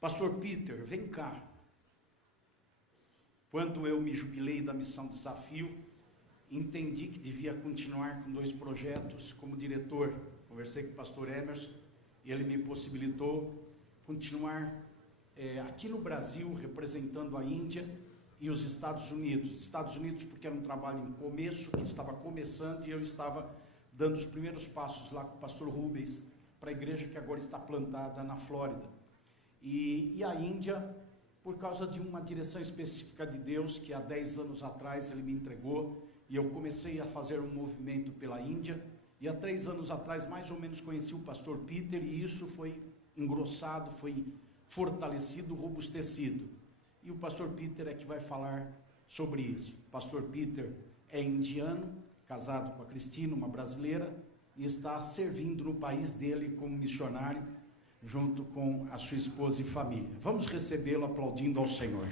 Pastor Peter, vem cá. Quando eu me jubilei da Missão Desafio, entendi que devia continuar com 2 projetos como diretor. Conversei com o pastor Emerson e ele me possibilitou continuar aqui no Brasil, representando a Índia e os Estados Unidos. Estados Unidos porque era um trabalho em começo, que estava começando, e eu estava dando os primeiros passos lá com o pastor Rubens, para a igreja que agora está plantada na Flórida. E a Índia, por causa de uma direção específica de Deus, que há 10 anos atrás ele me entregou, e eu comecei a fazer um movimento pela Índia, e há 3 anos atrás, mais ou menos, conheci o pastor Peter, e isso foi engrossado, foi fortalecido, robustecido. E o pastor Peter é que vai falar sobre isso. O pastor Peter é indiano, casado com a Cristina, uma brasileira, e está servindo no país dele como missionário, junto com a sua esposa e família. Vamos recebê-lo aplaudindo ao Senhor.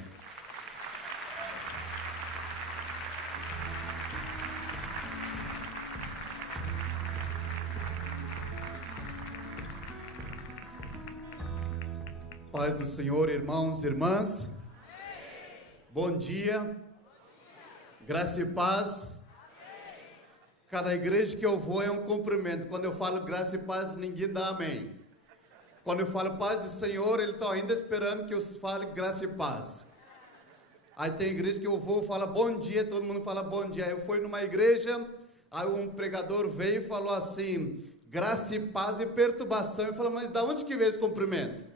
Paz do Senhor, irmãos e irmãs. Bom dia. Graça e paz. Cada igreja que eu vou é um cumprimento. Quando eu falo graça e paz, ninguém dá amém. Quando eu falo paz do Senhor, ele está ainda esperando que eu fale graça e paz. Aí tem igreja que eu vou, fala bom dia, todo mundo fala bom dia. Aí eu fui numa igreja, aí um pregador veio e falou assim, graça e paz e perturbação. Eu falei, mas da onde que veio esse cumprimento?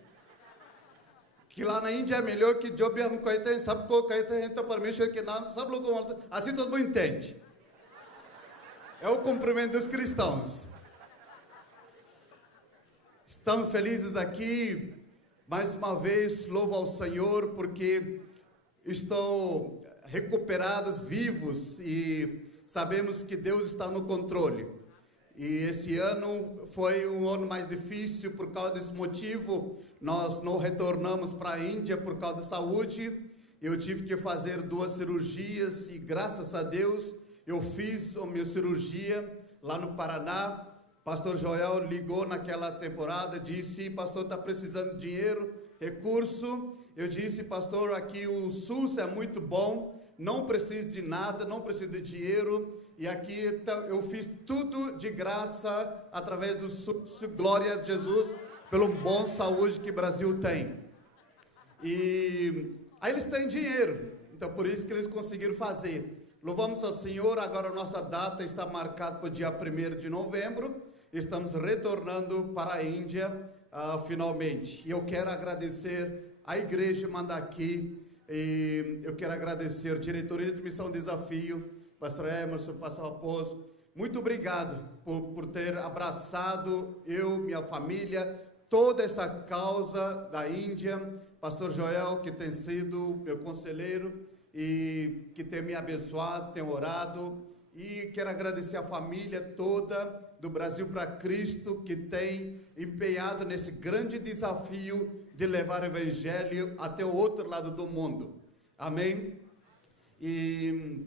Que lá na Índia é melhor que Job e Amcoita, sabe qual é então para mim, que não sabe como assim todo mundo entende. É o cumprimento dos cristãos. Estamos felizes aqui, mais uma vez, louvo ao Senhor, porque estou recuperados, vivos, e sabemos que Deus está no controle. E esse ano foi um ano mais difícil, por causa desse motivo, nós não retornamos para a Índia por causa da saúde. Eu tive que fazer 2 cirurgias e graças a Deus eu fiz a minha cirurgia lá no Paraná. Pastor Joel ligou naquela temporada, disse, pastor, está precisando de dinheiro, recurso. Eu disse, pastor, aqui o SUS é muito bom, não preciso de nada, não preciso de dinheiro. E aqui eu fiz tudo de graça, através do SUS, glória a Jesus, pelo bom saúde que o Brasil tem. E aí eles têm dinheiro, então por isso que eles conseguiram fazer. Louvamos ao Senhor, agora a nossa data está marcada para o dia 1º de novembro. Estamos retornando para a Índia, finalmente. E eu quero agradecer a igreja Mandaqui, e eu quero agradecer a diretoria de Missão Desafio, pastor Emerson, pastor Raposo. Muito obrigado por ter abraçado eu, minha família, toda essa causa da Índia. Pastor Joel, que tem sido meu conselheiro e que tem me abençoado, tem orado. E quero agradecer a família toda do Brasil para Cristo, que tem empenhado nesse grande desafio de levar o Evangelho até o outro lado do mundo. Amém? E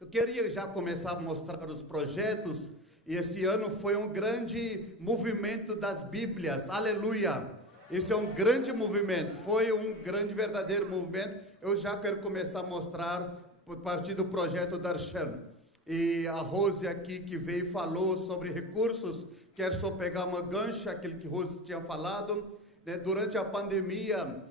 eu queria já começar a mostrar os projetos, e esse ano foi um grande movimento das Bíblias, aleluia! Esse é um grande movimento, foi um grande, verdadeiro movimento. Eu já quero começar a mostrar, por partir do projeto Darshan. E a Rose aqui que veio e falou sobre recursos, quero só pegar uma gancha, aquele que Rose tinha falado, né? Durante a pandemia,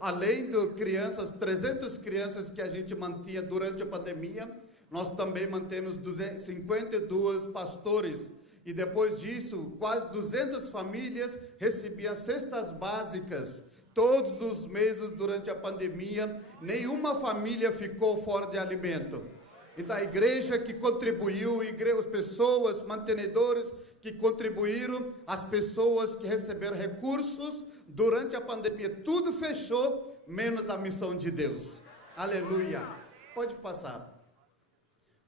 além de crianças, 300 crianças que a gente mantinha durante a pandemia, nós também mantemos 52 pastores, e depois disso, quase 200 famílias recebiam cestas básicas, todos os meses durante a pandemia, nenhuma família ficou fora de alimento. Então a igreja que contribuiu, as pessoas, mantenedores que contribuíram, as pessoas que receberam recursos durante a pandemia, tudo fechou, menos a missão de Deus. Aleluia. Pode passar.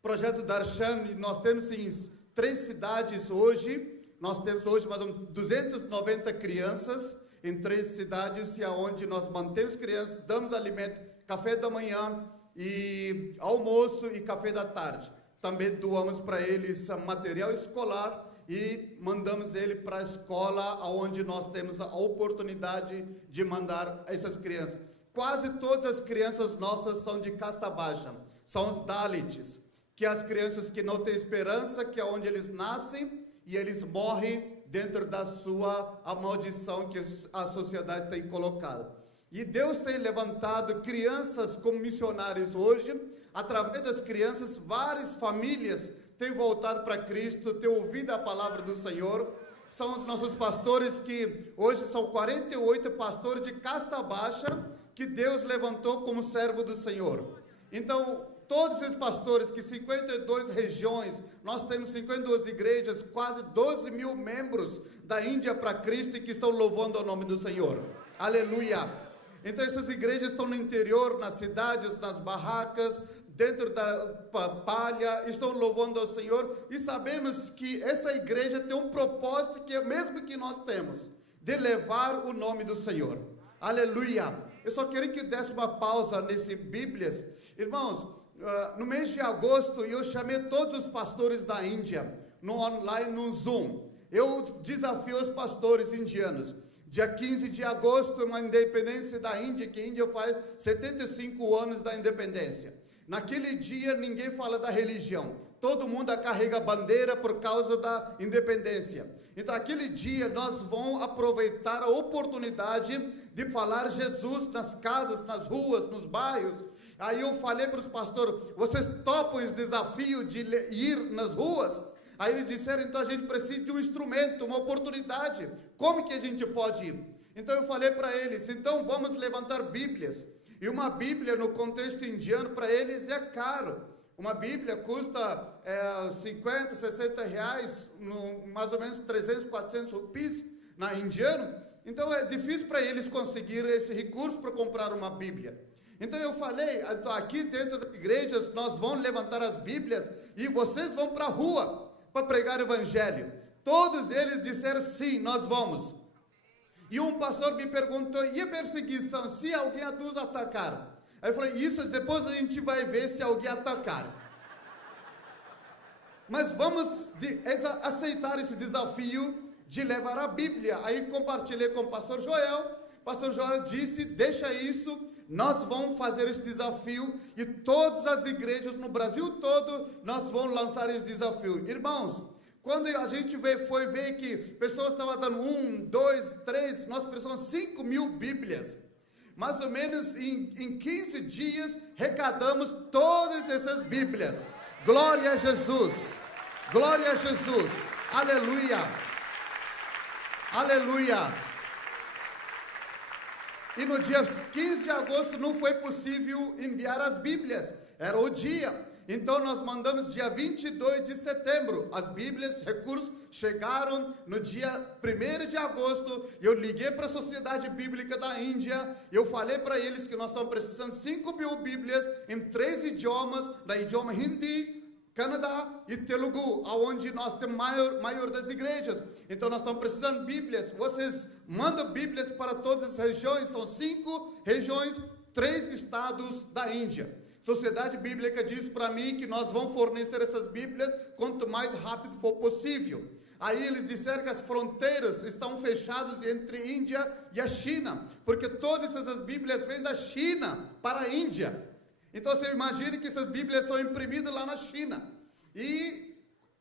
Projeto Darshan, nós temos em 3 cidades hoje, nós temos hoje mais ou menos 290 crianças em 3 cidades, e aonde nós mantemos crianças, damos alimento, café da manhã, e almoço e café da tarde. Também doamos para eles material escolar e mandamos ele para a escola, onde nós temos a oportunidade de mandar essas crianças. Quase todas as crianças nossas são de casta baixa, são os Dalits, que as crianças que não têm esperança, que é onde eles nascem e eles morrem dentro da sua a maldição que a sociedade tem colocado. E Deus tem levantado crianças como missionários hoje. Através das crianças, várias famílias têm voltado para Cristo, têm ouvido a palavra do Senhor. São os nossos pastores, que hoje são 48 pastores de casta baixa, que Deus levantou como servo do Senhor. Então, todos esses pastores, que 52 regiões, nós temos 52 igrejas, quase 12 mil membros da Índia para Cristo, e que estão louvando o nome do Senhor. Aleluia! Então, essas igrejas estão no interior, nas cidades, nas barracas, dentro da palha, estão louvando ao Senhor, e sabemos que essa igreja tem um propósito que é o mesmo que nós temos, de levar o nome do Senhor. Aleluia! Eu só queria que desse uma pausa nesse Bíblias. Irmãos, no mês de agosto, eu chamei todos os pastores da Índia, no online, no Zoom. Eu desafio os pastores indianos. Dia 15 de agosto, uma independência da Índia, que a Índia faz 75 anos da independência. Naquele dia, ninguém fala da religião. Todo mundo carrega a bandeira por causa da independência. Então, aquele dia, nós vamos aproveitar a oportunidade de falar Jesus nas casas, nas ruas, nos bairros. Aí eu falei para os pastores: vocês topam esse desafio de ir nas ruas? Aí eles disseram: então a gente precisa de um instrumento, uma oportunidade. Como que a gente pode ir? Então eu falei para eles: então vamos levantar Bíblias. E uma Bíblia no contexto indiano para eles é caro. Uma Bíblia custa 50, 60 reais, mais ou menos 300, 400 rupees na indiano. Então é difícil para eles conseguir esse recurso para comprar uma Bíblia. Então eu falei: aqui dentro das igrejas nós vamos levantar as Bíblias e vocês vão para a rua para pregar o Evangelho. Todos eles disseram: sim, nós vamos. E um pastor me perguntou: e a perseguição, se alguém nos atacar? Aí eu falei: isso depois a gente vai ver se alguém atacar. Mas vamos aceitar esse desafio de levar a Bíblia. Aí compartilhei com o pastor Joel. O pastor Joel disse: deixa isso, nós vamos fazer esse desafio, e todas as igrejas no Brasil todo, nós vamos lançar esse desafio. Irmãos, quando a gente foi ver que pessoas estavam dando 1, 2, 3, nós precisamos 5 mil Bíblias. Mais ou menos em 15 dias, arrecadamos todas essas Bíblias. Glória a Jesus! Glória a Jesus! Aleluia! Aleluia! E no dia 15 de agosto não foi possível enviar as Bíblias, era o dia. Então nós mandamos dia 22 de setembro, as Bíblias, recursos chegaram no dia 1º de agosto, eu liguei para a Sociedade Bíblica da Índia, eu falei para eles que nós estamos precisando de 5 mil Bíblias em 3 idiomas, no idioma Hindi, Canadá e Telugu, aonde nós temos maior das igrejas. Então nós estamos precisando de Bíblias. Vocês mandam Bíblias para todas as regiões, são 5 regiões, 3 estados da Índia. Sociedade Bíblica disse para mim que nós vamos fornecer essas Bíblias quanto mais rápido for possível. Aí eles disseram que as fronteiras estão fechadas entre a Índia e a China, porque todas essas Bíblias vêm da China para a Índia. Então você imagine que essas Bíblias são imprimidas lá na China. E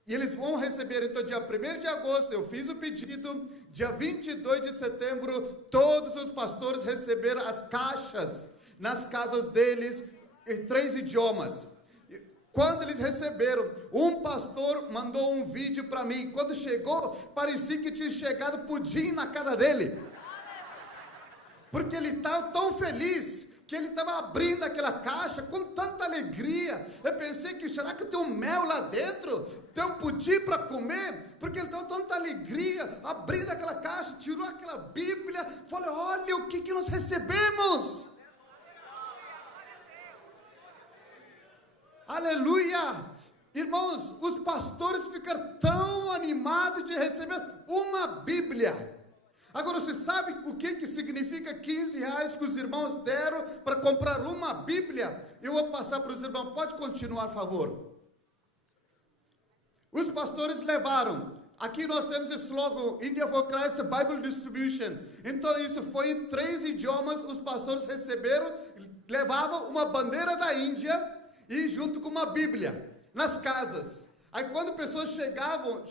eles vão receber, então, dia 1º de agosto, eu fiz o pedido, dia 22 de setembro, todos os pastores receberam as caixas nas casas deles, em 3 idiomas. Quando eles receberam, um pastor mandou um vídeo para mim. Quando chegou, parecia que tinha chegado pudim na cara dele. Porque ele estava tão feliz, que ele estava abrindo aquela caixa com tanta alegria. Eu pensei que, será que tem um mel lá dentro? Tem um pudim para comer? Porque ele estava com tanta alegria, abrindo aquela caixa, tirou aquela Bíblia, falou: olha o que nós recebemos. Aleluia! Irmãos, os pastores ficaram tão animados de receber uma Bíblia. Agora, você sabe o que significa 15 reais que os irmãos deram para comprar uma Bíblia? Eu vou passar para os irmãos, pode continuar, por favor. Os pastores levaram Aqui nós temos esse slogan, India for Christ Bible Distribution. Então isso foi em 3 idiomas, os pastores receberam, levavam uma bandeira da Índia e junto com uma Bíblia, nas casas. Aí quando pessoas chegavam,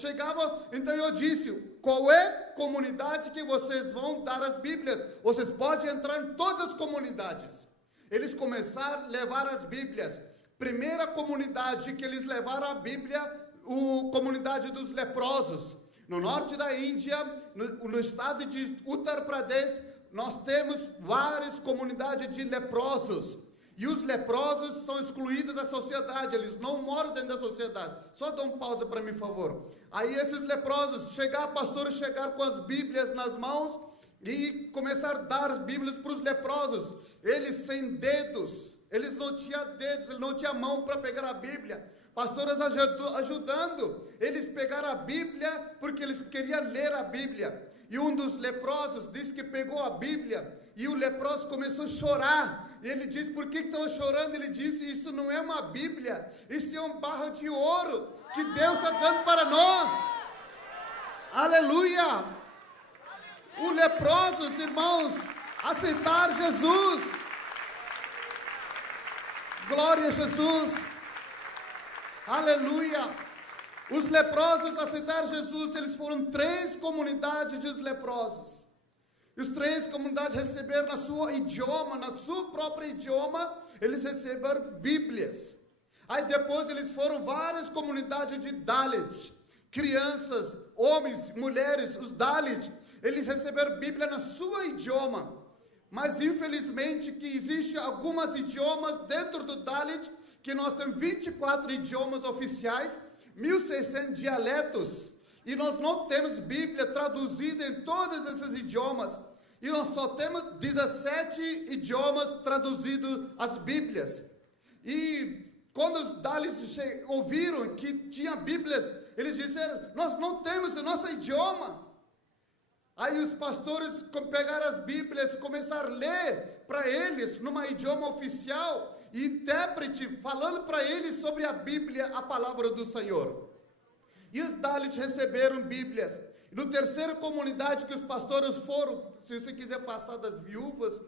então eu disse, qual é a comunidade que vocês vão dar as Bíblias? Vocês podem entrar em todas as comunidades. Eles começaram a levar as Bíblias. Primeira comunidade que eles levaram a Bíblia, a comunidade dos leprosos. No norte da Índia, no estado de Uttar Pradesh, nós temos várias comunidades de leprosos. E os leprosos são excluídos da sociedade, eles não moram dentro da sociedade. Só dá uma pausa para mim, por favor. Aí esses leprosos, pastores chegaram com as Bíblias nas mãos e começaram a dar as Bíblias para os leprosos. Eles sem dedos, eles não tinham dedos, eles não tinham mão para pegar a Bíblia. Pastores ajudando, eles pegaram a Bíblia porque eles queriam ler a Bíblia. E um dos leprosos disse que pegou a Bíblia e o leproso começou a chorar. E ele disse, por que estava chorando? Ele disse, isso não é uma Bíblia, isso é um barro de ouro que Deus está dando para nós. Aleluia! Os leprosos, irmãos, aceitaram Jesus. Glória a Jesus. Aleluia! Os leprosos aceitaram Jesus, eles foram 3 comunidades de leprosos. Os 3 comunidades receberam na sua idioma, na sua própria idioma, eles receberam Bíblias. Aí depois eles foram várias comunidades de Dalit, crianças, homens, mulheres, os Dalit, eles receberam Bíblia na sua idioma. Mas infelizmente que existem alguns idiomas dentro do Dalit, que nós temos 24 idiomas oficiais, 1.600 dialetos, e nós não temos Bíblia traduzida em todos esses idiomas, e nós só temos 17 idiomas traduzidos as Bíblias. E quando os Dalits ouviram que tinha Bíblias, eles disseram, nós não temos o nosso idioma. Aí os pastores pegaram as Bíblias, começaram a ler para eles, num idioma oficial, e intérprete falando para eles sobre a Bíblia, a palavra do Senhor. E os Dalits receberam Bíblias. E no terceira comunidade que os pastores foram, se você quiser passar das viúvas,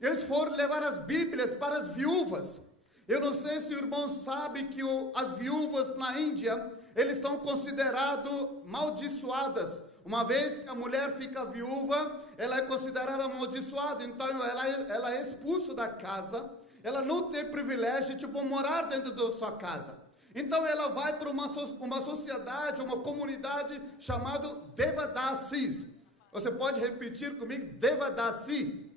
eles foram levar as Bíblias para as viúvas. Eu não sei se o irmão sabe que as viúvas na Índia, eles são considerados amaldiçoadas. Uma vez que a mulher fica viúva, ela é considerada amaldiçoada, então ela é expulsa da casa, ela não tem privilégio de morar dentro da sua casa. Então ela vai para uma sociedade, uma comunidade chamada Devadasis. Você pode repetir comigo? Devadasi.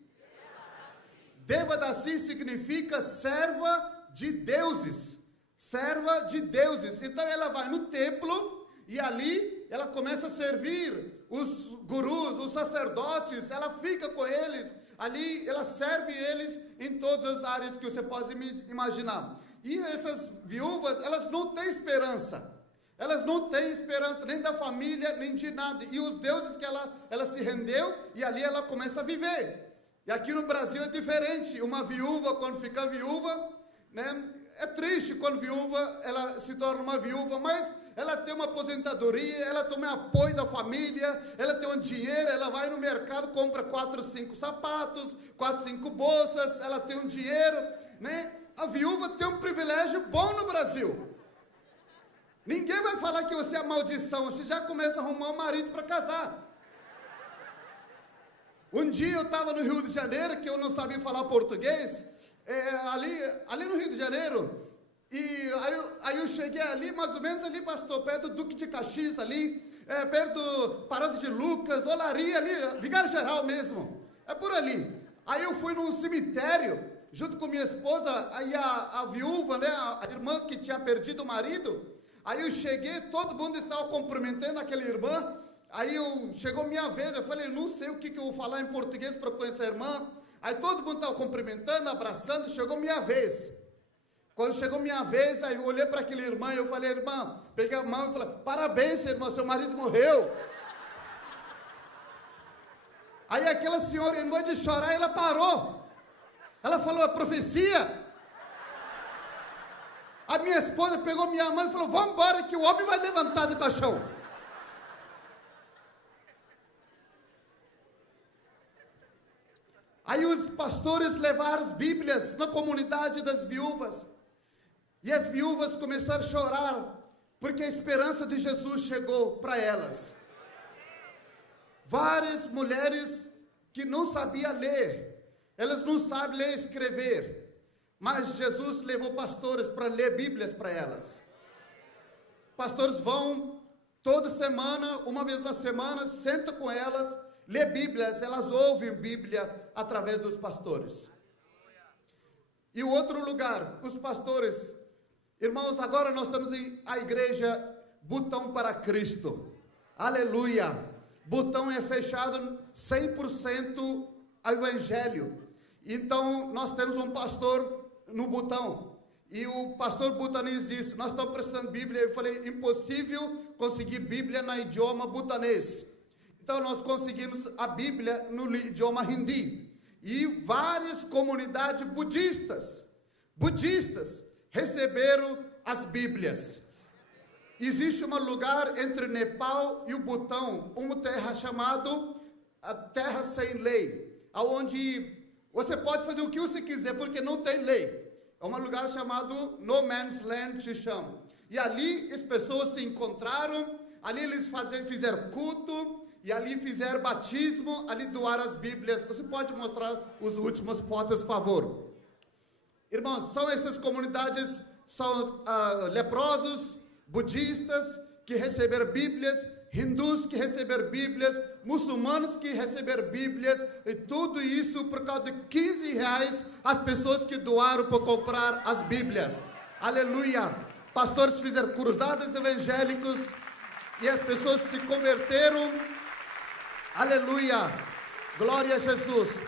Devadasi significa serva de deuses. Serva de deuses. Então ela vai no templo e ali ela começa a servir os gurus, os sacerdotes, ela fica com eles. Ali ela serve eles em todas as áreas que você pode imaginar. E essas viúvas, elas não têm esperança. Elas não têm esperança nem da família, nem de nada. E os deuses que ela se rendeu, e ali ela começa a viver. E aqui no Brasil é diferente. Uma viúva, quando fica viúva, né, é triste quando viúva, ela se torna uma viúva, mas ela tem uma aposentadoria, ela tem um apoio da família, ela tem um dinheiro, ela vai no mercado, compra 4, 5 sapatos, 4, 5 bolsas, ela tem um dinheiro, né? A viúva tem um privilégio bom no Brasil. Ninguém vai falar que você é maldição, você já começa a arrumar um marido para casar. Um dia eu estava no Rio de Janeiro, que eu não sabia falar português, ali no Rio de Janeiro, e aí eu cheguei ali, mais ou menos ali, pastor, perto do Duque de Caxias ali, perto do Parada de Lucas, Olaria ali, Vigário Geral mesmo, é por ali. Aí eu fui num cemitério, junto com minha esposa, aí a viúva, né, a irmã que tinha perdido o marido, aí eu cheguei, todo mundo estava cumprimentando aquela irmã, aí chegou minha vez, eu falei, não sei o que eu vou falar em português para conhecer a irmã, aí todo mundo estava cumprimentando, abraçando, chegou minha vez. Quando chegou minha vez, aí eu olhei para aquela irmã e eu falei, irmã, peguei a mão e falei, parabéns, irmã, seu marido morreu. Aí aquela senhora, em vez de chorar, ela parou. Ela falou, é profecia. A minha esposa pegou minha mãe e falou, vamos embora que o homem vai levantar do caixão. Aí os pastores levaram as Bíblias na comunidade das viúvas. E as viúvas começaram a chorar, porque a esperança de Jesus chegou para elas. Várias mulheres que não sabiam ler, elas não sabem ler e escrever, mas Jesus levou pastores para ler Bíblias para elas. Pastores vão toda semana, uma vez na semana, sentam com elas, lê Bíblias, elas ouvem Bíblia através dos pastores. E o outro lugar, os pastores, irmãos, agora nós estamos em a igreja Botão para Cristo, aleluia. Botão é fechado 100% ao evangelho. Então nós temos um pastor no Botão, e o pastor butanês disse, nós estamos precisando de Bíblia. Eu falei, impossível conseguir Bíblia no idioma butanês. Então nós conseguimos a Bíblia no idioma hindi. E várias comunidades budistas receberam as Bíblias. Existe um lugar entre Nepal e o Butão, uma terra chamada a Terra Sem Lei, onde você pode fazer o que você quiser, porque não tem lei. É um lugar chamado No Man's Land, se chama. E ali as pessoas se encontraram, ali eles fizeram culto, e ali fizeram batismo, ali doaram as Bíblias. Você pode mostrar os últimos fotos, por favor. Irmãos, são essas comunidades, são leprosos, budistas que receberam Bíblias, hindus que receberam Bíblias, muçulmanos que receberam Bíblias, e tudo isso por causa de R$15, as pessoas que doaram para comprar as Bíblias. Aleluia! Pastores fizeram cruzadas evangélicas, e as pessoas se converteram. Aleluia! Glória a Jesus!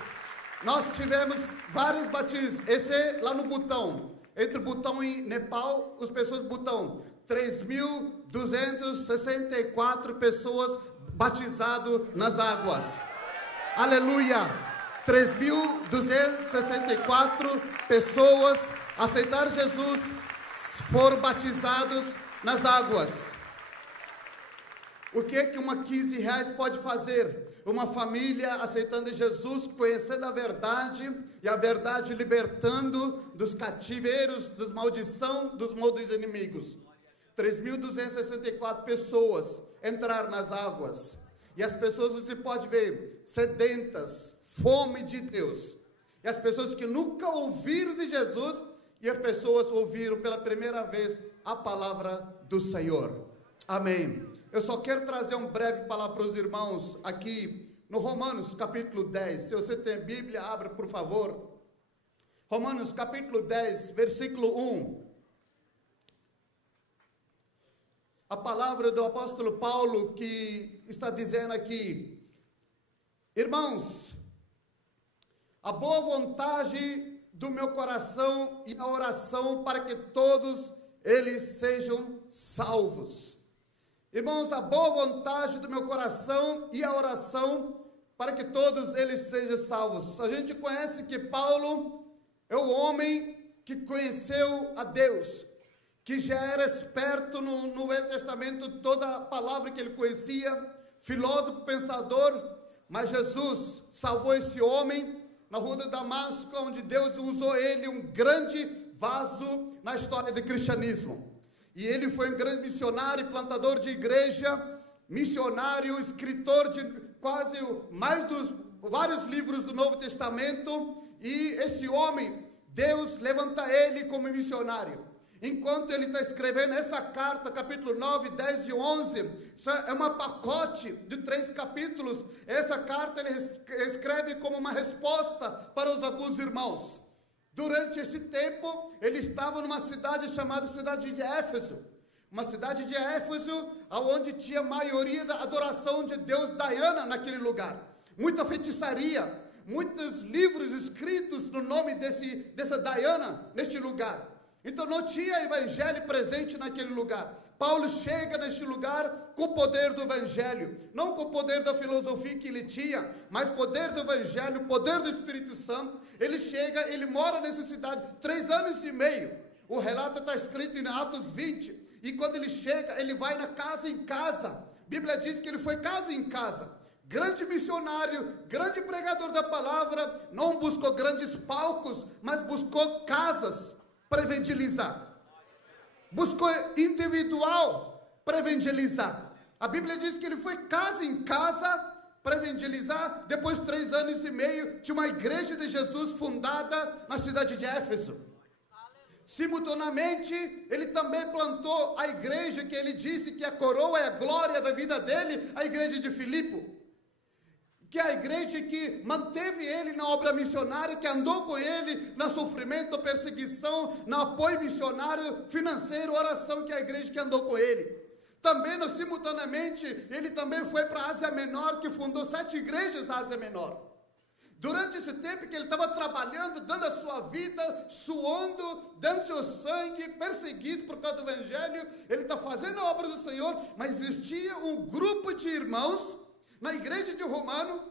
Nós tivemos vários batismos. Esse é lá no Butão. Entre Butão e Nepal, as pessoas do Butão. 3.264 pessoas batizadas nas águas. Aleluia! 3.264 pessoas aceitaram Jesus, foram batizados nas águas. O que uma R$15 pode fazer? Uma família aceitando Jesus, conhecendo a verdade, e a verdade libertando dos cativeiros, das maldição, dos moldes inimigos. 3.264 pessoas entraram nas águas. E as pessoas, você pode ver, sedentas, fome de Deus. E as pessoas que nunca ouviram de Jesus, e as pessoas ouviram pela primeira vez a palavra do Senhor. Amém. Eu só quero trazer um breve palavra para os irmãos aqui no Romanos capítulo 10. Se você tem Bíblia, abra por favor. Romanos capítulo 10, versículo 1. A palavra do apóstolo Paulo que está dizendo aqui: irmãos, a boa vontade do meu coração e a oração para que todos eles sejam salvos. Irmãos, a boa vontade do meu coração e a oração para que todos eles sejam salvos. A gente conhece que Paulo é o homem que conheceu a Deus, que já era esperto no Velho Testamento, toda a palavra que ele conhecia, filósofo, pensador, mas Jesus salvou esse homem na rua de Damasco, onde Deus usou ele, um grande vaso na história do cristianismo. E ele foi um grande missionário, plantador de igreja, missionário, escritor de quase mais dos vários livros do Novo Testamento. E esse homem, Deus levanta ele como missionário. Enquanto ele está escrevendo essa carta, capítulo 9, 10 e 11, isso é uma pacote de 3 capítulos. Essa carta ele escreve como uma resposta para os alguns irmãos. Durante esse tempo, ele estava numa cidade chamada cidade de Éfeso. Uma cidade de Éfeso, onde tinha a maioria da adoração de Deus Diana naquele lugar. Muita feitiçaria, muitos livros escritos no nome dessa Diana neste lugar. Então não tinha evangelho presente naquele lugar. Paulo chega neste lugar com o poder do evangelho, não com o poder da filosofia que ele tinha, mas poder do evangelho, poder do Espírito Santo. Ele chega, ele mora nessa cidade 3 anos e meio. O relato está escrito em Atos 20. E quando ele chega, ele vai na casa em casa. A Bíblia diz que ele foi casa em casa. grande missionário, grande pregador da palavra, não buscou grandes palcos, mas buscou casas para evangelizar. Buscou individual para evangelizar. A Bíblia diz que ele foi casa em casa para evangelizar. Depois de 3 anos e meio, tinha uma igreja de Jesus fundada na cidade de Éfeso. Simultaneamente, ele também plantou a igreja que ele disse que a coroa é a glória da vida dele, a igreja de Filipe, que é a igreja que manteve ele na obra missionária, que andou com ele no sofrimento, perseguição, no apoio missionário, financeiro, oração, que é a igreja que andou com ele. Também, simultaneamente, ele também foi para a Ásia Menor, que fundou 7 igrejas na Ásia Menor. Durante esse tempo que ele estava trabalhando, dando a sua vida, suando, dando seu sangue, perseguido por causa do evangelho, ele está fazendo a obra do Senhor, mas existia um grupo de irmãos na igreja de Romano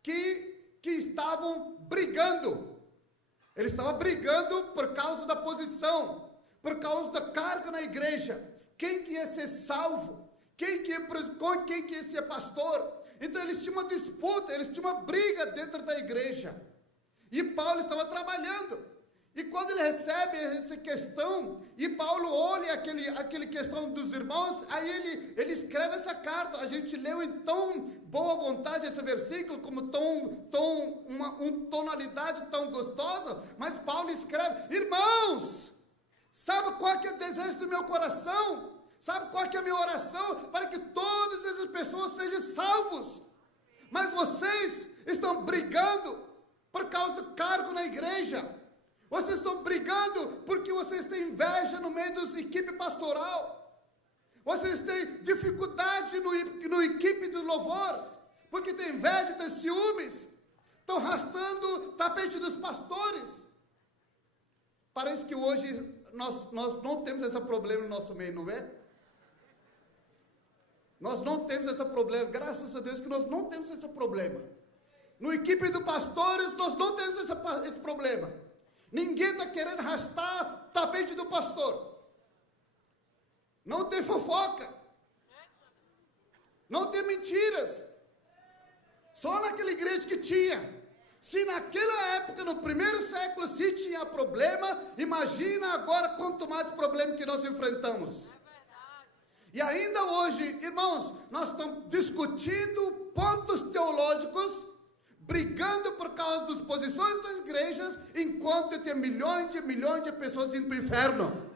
que estavam brigando. Ele estava brigando por causa da posição, por causa da carga na igreja. Quem que ia ser salvo? Quem que ia ser pastor? Então eles tinham uma disputa, eles tinham uma briga dentro da igreja. E Paulo estava trabalhando. E quando ele recebe essa questão, e Paulo olha aquele questão dos irmãos, aí ele escreve essa carta. A gente leu em tão boa vontade esse versículo, como uma tonalidade tão gostosa, mas Paulo escreve: irmãos, sabe qual que é o desejo do meu coração? Sabe qual que é a minha oração? Para que todas essas pessoas sejam salvos. Mas vocês estão brigando por causa do cargo na igreja. Vocês estão brigando porque vocês têm inveja no meio da equipe pastoral. Vocês têm dificuldade no equipe do louvor, porque tem inveja, tem ciúmes. Estão arrastando o tapete dos pastores. Parece que hoje nós não temos esse problema no nosso meio, não é? Nós não temos esse problema, graças a Deus que nós não temos esse problema. No equipe de pastores, nós não temos esse problema. Ninguém está querendo arrastar o tapete do pastor. Não tem fofoca. Não tem mentiras. Só naquela igreja que tinha. Se naquela época, no primeiro século, se tinha problema, imagina agora quanto mais problema que nós enfrentamos. E ainda hoje, irmãos, nós estamos discutindo pontos teológicos, brigando por causa das posições das igrejas, enquanto tem milhões de pessoas indo para o inferno.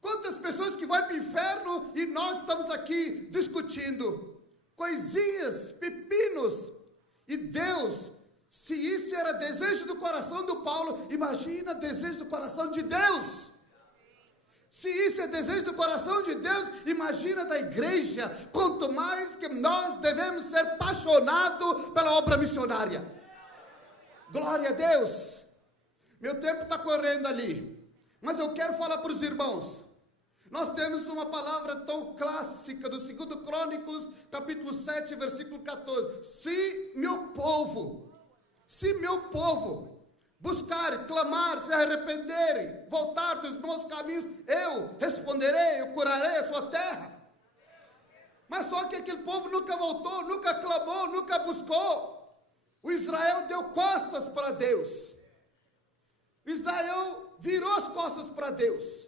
Quantas pessoas que vão para o inferno e nós estamos aqui discutindo coisinhas, pepinos. E Deus, se isso era desejo do coração do Paulo, imagina desejo do coração de Deus. Se isso é desejo do coração de Deus, imagina da igreja. Quanto mais que nós devemos ser apaixonados pela obra missionária. Glória a Deus. Meu tempo está correndo ali, mas eu quero falar para os irmãos. Nós temos uma palavra tão clássica do 2 Crônicas, capítulo 7, versículo 14. Se meu povo buscar, clamar, se arrependerem, voltar dos meus caminhos, eu responderei, eu curarei a sua terra. Mas só que aquele povo nunca voltou, nunca clamou, nunca buscou. O Israel deu costas para Deus. Israel virou as costas para Deus.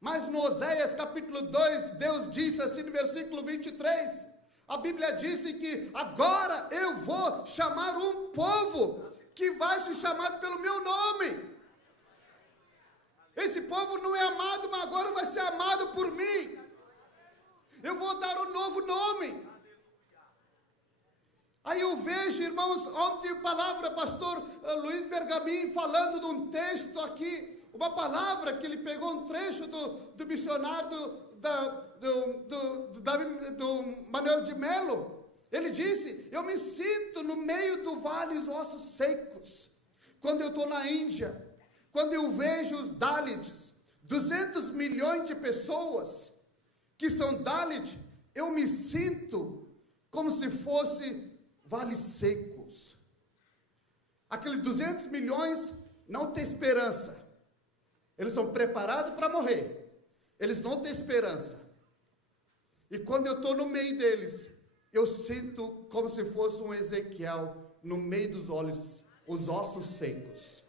Mas no Oséias capítulo 2, Deus disse assim no versículo 23, a Bíblia disse que agora eu vou chamar um povo que vai ser chamado pelo meu nome. Esse povo não é amado, mas agora vai ser amado por mim. Eu vou dar um novo nome. Aí eu vejo, irmãos, ontem palavra, pastor Luiz Bergamin falando de um texto aqui, uma palavra que ele pegou um trecho do missionário do Manuel de Melo. Ele disse: eu me sinto no meio do vale dos ossos secos. Quando eu estou na Índia, quando eu vejo os Dalits, 200 milhões de pessoas que são Dalit, eu me sinto como se fosse vales secos. Aqueles 200 milhões não têm esperança. Eles são preparados para morrer. Eles não têm esperança. E quando eu estou no meio deles, eu sinto como se fosse um Ezequiel no meio dos olhos, os ossos secos.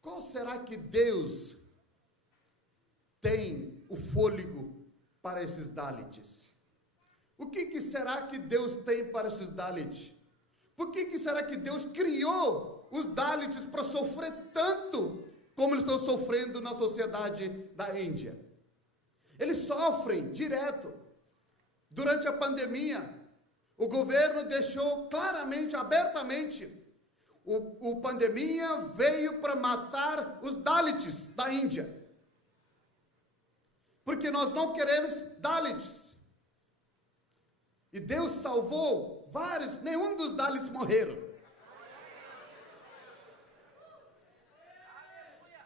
Qual será que Deus tem o fôlego para esses Dalits? O que será que Deus tem para esses Dalits? Por que será que Deus criou os Dalits para sofrer tanto como eles estão sofrendo na sociedade da Índia? Eles sofrem direto. Durante a pandemia, o governo deixou claramente, abertamente, a pandemia veio para matar os Dalits da Índia. Porque nós não queremos Dalits. E Deus salvou vários, nenhum dos Dalits morreram.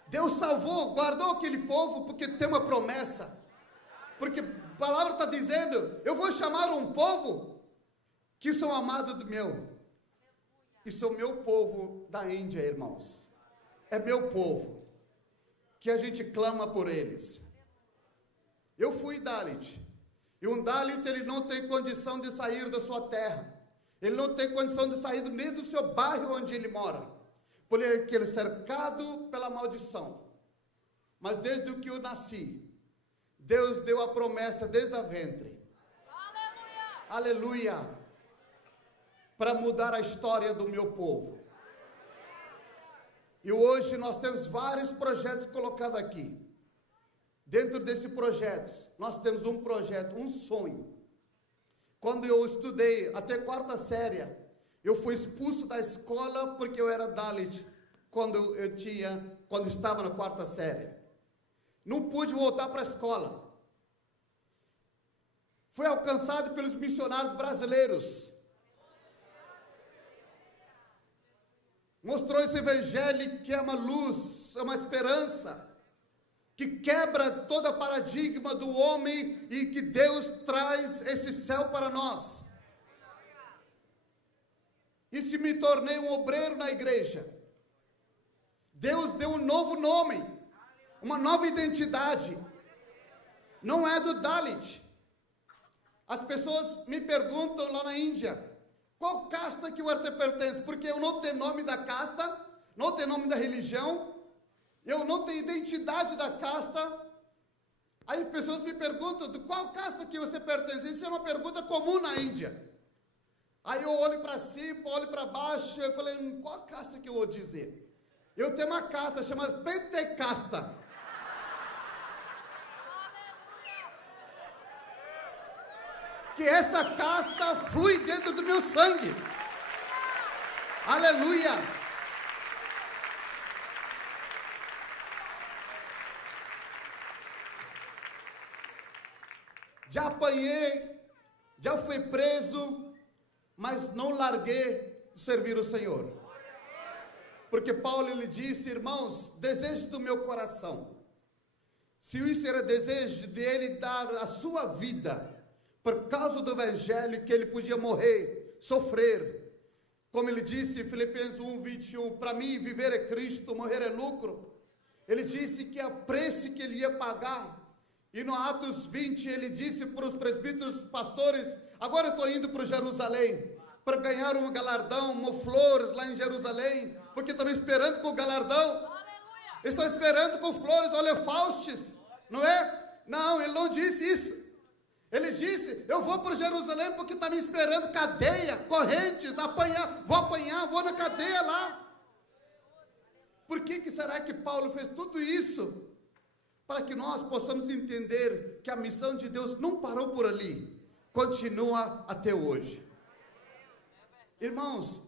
Deus salvou, guardou aquele povo porque tem uma promessa. Porque a palavra está dizendo, eu vou chamar um povo que são amados do meu. E são meu povo da Índia, irmãos. É meu povo. Que a gente clama por eles. Eu fui Dalit. E um Dalit, ele não tem condição de sair da sua terra. Ele não tem condição de sair nem do seu bairro onde ele mora. Porque ele é cercado pela maldição. Mas desde o que eu nasci, Deus deu a promessa desde a ventre. Aleluia! Aleluia! Para mudar a história do meu povo. E hoje nós temos vários projetos colocados aqui. Dentro desse projeto, nós temos um projeto, um sonho. Quando eu estudei até quarta série, eu fui expulso da escola porque eu era Dalit, quando estava na quarta série. Não pude voltar para a escola. Fui alcançado pelos missionários brasileiros. Mostrou esse evangelho que é uma luz, é uma esperança, que quebra todo paradigma do homem e que Deus traz esse céu para nós. E se me tornei um obreiro na igreja. Deus deu um novo nome, uma nova identidade. Não é do Dalit. As pessoas me perguntam lá na Índia, qual casta que você pertence? Porque eu não tenho nome da casta, não tenho nome da religião, eu não tenho identidade da casta. Aí pessoas me perguntam, de qual casta que você pertence? Isso é uma pergunta comum na Índia. Aí eu olho para cima, olho para baixo, eu falei, qual casta que eu vou dizer? Eu tenho uma casta chamada Pentecasta. Que essa casta flui dentro do meu sangue. Aleluia! Já apanhei, já fui preso, mas não larguei de servir o Senhor. Porque Paulo lhe disse, irmãos, desejo do meu coração. Se isso era desejo de ele dar a sua vida, por causa do evangelho, que ele podia morrer, sofrer. Como ele disse em Filipenses 1:21, para mim viver é Cristo, morrer é lucro. Ele disse que a preço que ele ia pagar. E no Atos 20 ele disse para os presbíteros, pastores, agora eu estou indo para Jerusalém, para ganhar um galardão, uma flor lá em Jerusalém, porque estão esperando com o galardão. Aleluia. Estão esperando com flores, holofaustes, não é? Não, ele não disse isso. Ele disse, eu vou para Jerusalém porque está me esperando cadeia, correntes, vou na cadeia lá. Por que será que Paulo fez tudo isso? Para que nós possamos entender que a missão de Deus não parou por ali, continua até hoje. Irmãos,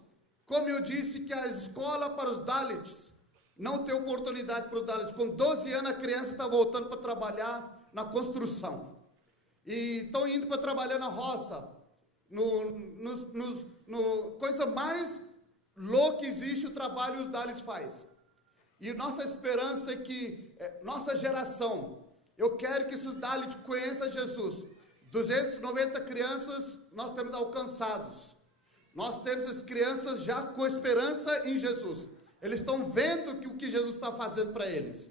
como eu disse que a escola para os Dalits não tem oportunidade para os Dalits. Com 12 anos a criança está voltando para trabalhar na construção. E estão indo para trabalhar na roça, coisa mais louca que existe o trabalho os Dalits faz. E nossa esperança é que nossa geração, eu quero que esses Dalits conheçam Jesus. 290 crianças nós temos alcançados. Nós temos as crianças já com esperança em Jesus. Eles estão vendo o que Jesus está fazendo para eles.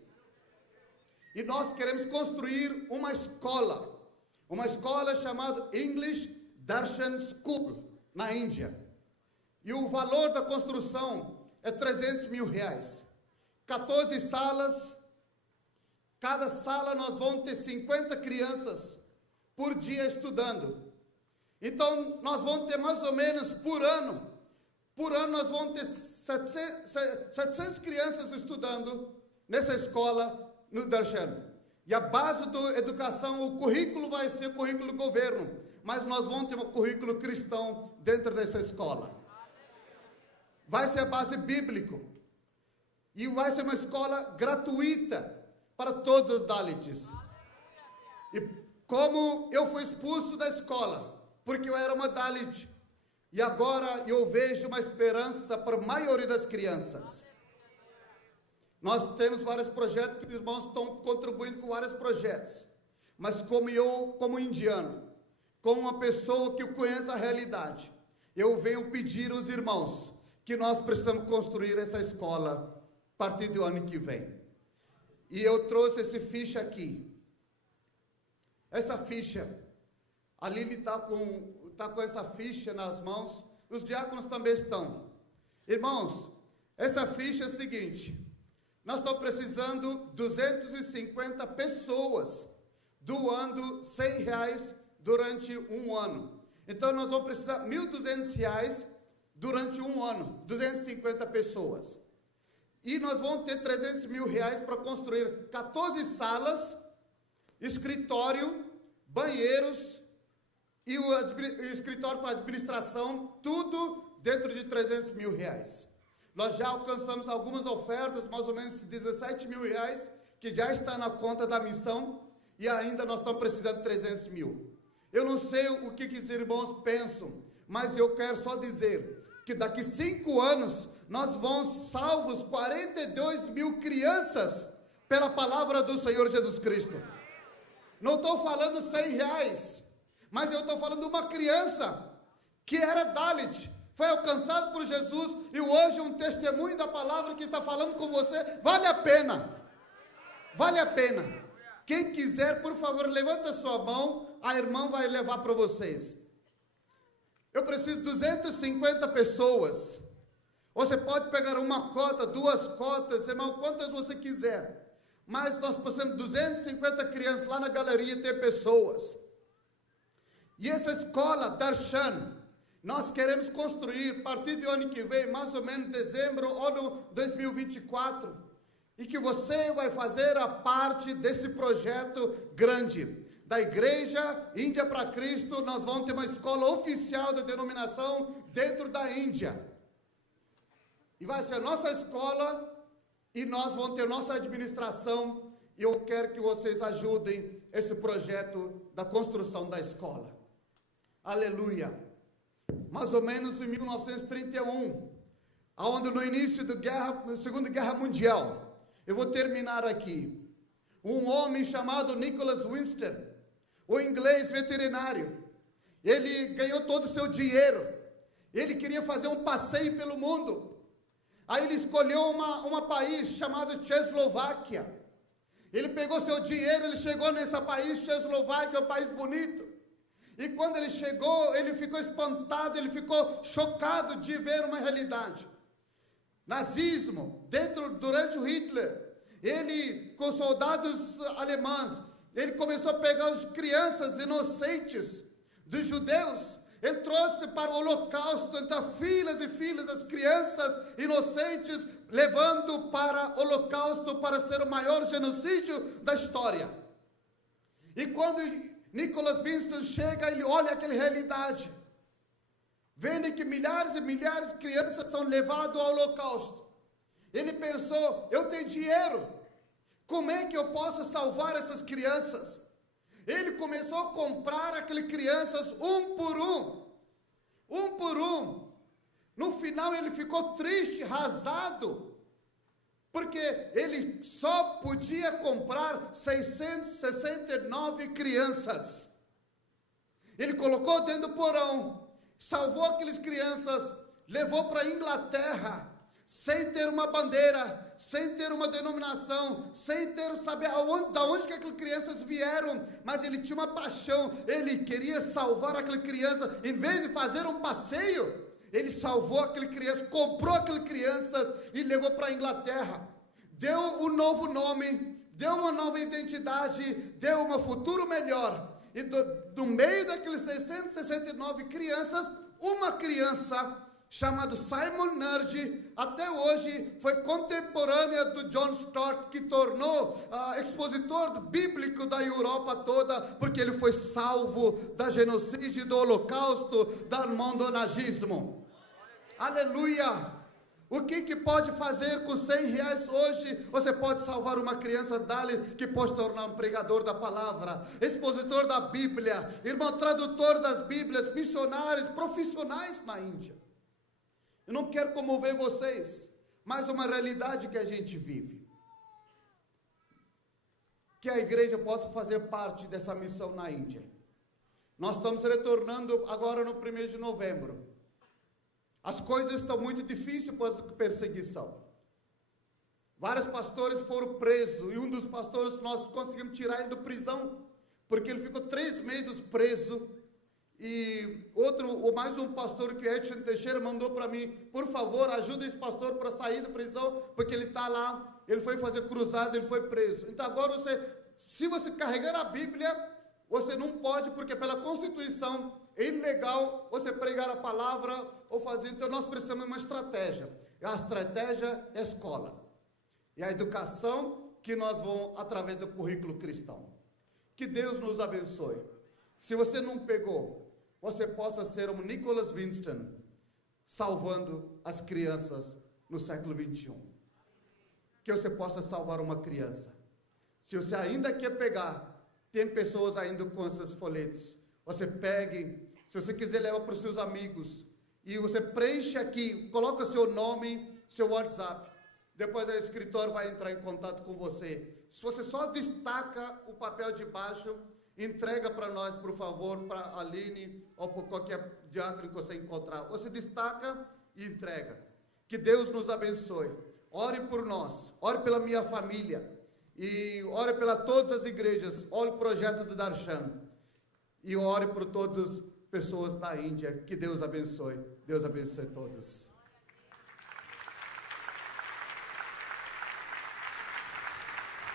E nós queremos construir uma escola uma escola chamada English Darshan School, na Índia. E o valor da construção é R$300 mil. 14 salas, cada sala nós vamos ter 50 crianças por dia estudando. Então, nós vamos ter mais ou menos por ano nós vamos ter 700 crianças estudando nessa escola no Darshan. E a base da educação, o currículo vai ser currículo do governo, mas nós vamos ter um currículo cristão dentro dessa escola. Vai ser a base bíblica. E vai ser uma escola gratuita para todos os Dalits. E como eu fui expulso da escola, porque eu era uma Dalit, e agora eu vejo uma esperança para a maioria das crianças. Nós temos vários projetos que os irmãos estão contribuindo com vários projetos. Mas como indiano, como uma pessoa que conhece a realidade, eu venho pedir aos irmãos que nós precisamos construir essa escola a partir do ano que vem. E eu trouxe esse ficha aqui. Essa ficha, a Lili está com essa ficha nas mãos, os diáconos também estão. Irmãos, essa ficha é a seguinte: nós estamos precisando 250 pessoas doando R$100 durante um ano. Então nós vamos precisar de R$1.200 durante um ano, 250 pessoas. E nós vamos ter R$300 mil para construir 14 salas, escritório, banheiros e o escritório para administração, tudo dentro de R$300 mil. Nós já alcançamos algumas ofertas, mais ou menos R$17 mil, que já está na conta da missão, e ainda nós estamos precisando de 300 mil. Eu não sei o que os irmãos pensam, mas eu quero só dizer que daqui 5 anos nós vamos salvos 42 mil crianças pela palavra do Senhor Jesus Cristo. Não estou falando R$100, mas eu estou falando de uma criança que era Dalit, foi alcançado por Jesus, e hoje um testemunho da palavra que está falando com você. Vale a pena. Vale a pena. Quem quiser, por favor, levanta a sua mão, a irmã vai levar para vocês. Eu preciso de 250 pessoas. Você pode pegar uma cota, 2 cotas, irmão, quantas você quiser. Mas nós precisamos de 250 crianças lá na galeria, ter pessoas. E essa escola, Darshan, nós queremos construir a partir do ano que vem, mais ou menos dezembro ou no 2024, e que você vai fazer a parte desse projeto grande. Da Igreja Índia para Cristo, nós vamos ter uma escola oficial da denominação dentro da Índia. E vai ser a nossa escola, e nós vamos ter nossa administração, e eu quero que vocês ajudem esse projeto da construção da escola. Aleluia! Mais ou menos em 1931, onde no início da Segunda Guerra Mundial, eu vou terminar aqui, um homem chamado Nicholas Winster, o inglês veterinário, ele ganhou todo o seu dinheiro, ele queria fazer um passeio pelo mundo, aí ele escolheu um país chamado Tchecoslováquia. Ele pegou seu dinheiro, ele chegou nesse país, Tchecoslováquia, é um país bonito. E quando ele chegou, ele ficou espantado, ele ficou chocado de ver uma realidade. Nazismo, durante o Hitler, ele, com soldados alemães, ele começou a pegar as crianças inocentes dos judeus, ele trouxe para o holocausto, então filas e filas das crianças inocentes, levando para o holocausto para ser o maior genocídio da história. E quando Nicholas Winster chega, ele olha aquela realidade, vendo que milhares e milhares de crianças são levadas ao holocausto. Ele pensou, eu tenho dinheiro, como é que eu posso salvar essas crianças? Ele começou a comprar aquelas crianças um por um. No final ele ficou triste, arrasado, porque ele só podia comprar 669 crianças. Ele colocou dentro do porão, salvou aquelas crianças, levou para a Inglaterra, sem ter uma bandeira, sem ter uma denominação, sem ter saber da onde que aquelas crianças vieram, mas ele tinha uma paixão, ele queria salvar aquela criança, em vez de fazer um passeio, ele salvou aquela criança, comprou aquelas crianças e levou para a Inglaterra, deu um novo nome, deu uma nova identidade, deu um futuro melhor, e do meio daqueles 669 crianças, uma criança chamada Simon Nerd, até hoje foi contemporânea do John Stott, que tornou expositor bíblico da Europa toda, porque ele foi salvo da genocídio, do holocausto, do mondonagismo. Aleluia! O que pode fazer com R$100 hoje? Você pode salvar uma criança dali, que pode tornar um pregador da palavra, expositor da Bíblia, irmão, tradutor das Bíblias, missionários, profissionais na Índia. Eu não quero comover vocês, mas uma realidade que a gente vive. Que a igreja possa fazer parte dessa missão na Índia. Nós estamos retornando agora no 1º de novembro. As coisas estão muito difíceis por perseguição. Vários pastores foram presos, e um dos pastores nós conseguimos tirar ele da prisão, porque ele ficou 3 meses preso. E mais um pastor, que é Edson Teixeira, mandou para mim: por favor, ajuda esse pastor para sair da prisão, porque ele está lá, ele foi fazer cruzada, ele foi preso. Então agora se você carregar a Bíblia, você não pode, porque pela Constituição é ilegal você pregar a palavra ou fazer. Então nós precisamos de uma estratégia. A estratégia é a escola. E a educação que nós vamos através do currículo cristão. Que Deus nos abençoe. Se você não pegou, você possa ser um Nicholas Winston, salvando as crianças no século 21. Que você possa salvar uma criança. Se você ainda quer pegar, tem pessoas ainda com esses folhetos. Você pegue, se você quiser levar para os seus amigos, e você preenche aqui, coloca seu nome, seu WhatsApp. Depois a escritora vai entrar em contato com você. Se você só destaca o papel de baixo, entrega para nós, por favor, para a Aline ou para qualquer diácono que você encontrar. Você destaca e entrega. Que Deus nos abençoe. Ore por nós, ore pela minha família e ore pela todas as igrejas. Ore o projeto do Darshan e ore por todas as pessoas da Índia. Que Deus abençoe. Deus abençoe todos.